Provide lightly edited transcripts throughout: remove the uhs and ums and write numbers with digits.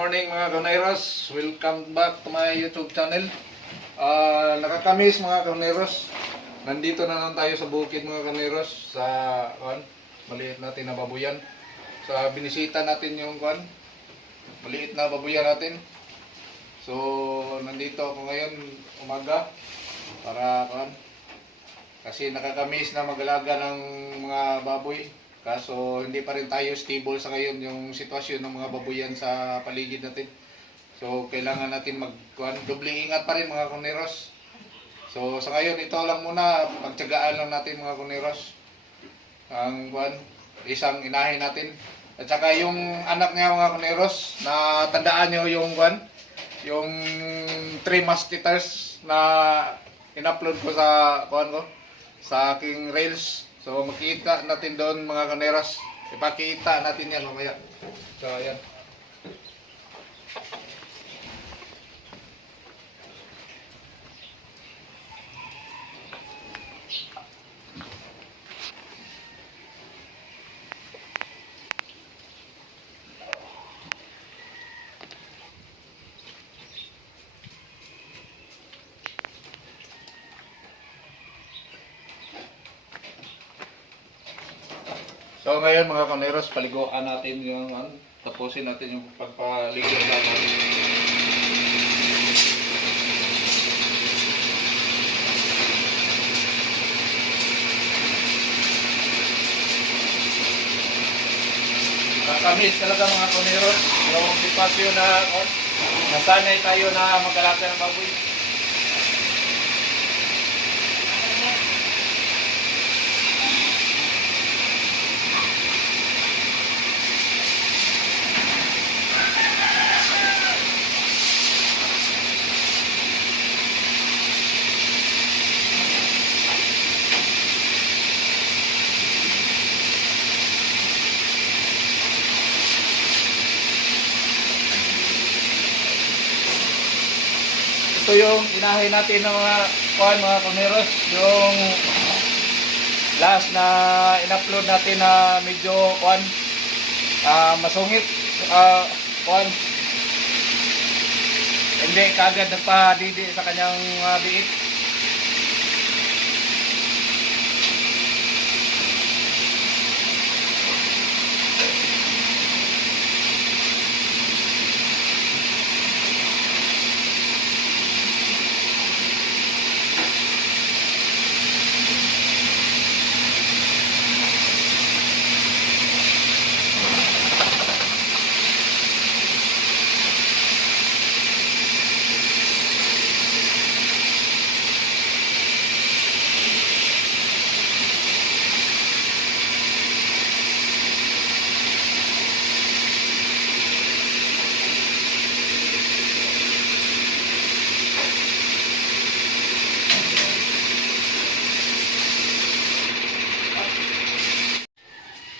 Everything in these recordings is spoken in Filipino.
morning mga Kauneros. Welcome back to my YouTube channel. Nakakamis mga Kauneros. Nandito na lang tayo sa bukid mga Kauneros. Sa maliit natin na babuyan. Sa binisita natin yung maliit na babuyan natin. So nandito ako ngayon umaga para kasi nakakamis na mag-alaga ng mga baboy. Kaso hindi pa rin tayo stable sa ngayon yung sitwasyon ng mga babuyan sa paligid natin. So kailangan natin doble ingat pa rin mga Kauneros. So sa ngayon ito lang muna, pagtiyagaan lang natin mga Kauneros. Ang isang inahin natin. At saka yung anak niya mga Kauneros, na tandaan nyo yung yung 3 Musketeers na in-upload ko sa sa aking reels. So makita natin doon mga Kauneros. Ipakita natin yan mamaya. So ayan. So ngayon mga Kauneros, paliguan natin yung tapusin natin yung pagpaligid natin. Nakakamis talaga mga Kauneros, yung sitwasyon na nasanay tayo na mag-alaga ng baboy. Ito yung inahin natin ng mga Kauneros, yung last na in-upload natin na medyo masungit, hindi kagad nagpa-didi sa kanyang biik.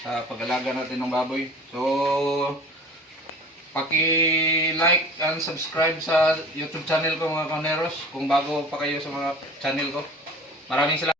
Sa pag-alaga natin ng baboy. So paki-like and subscribe sa YouTube channel ko mga Kauneros kung bago pa kayo sa mga channel ko. Maraming salamat.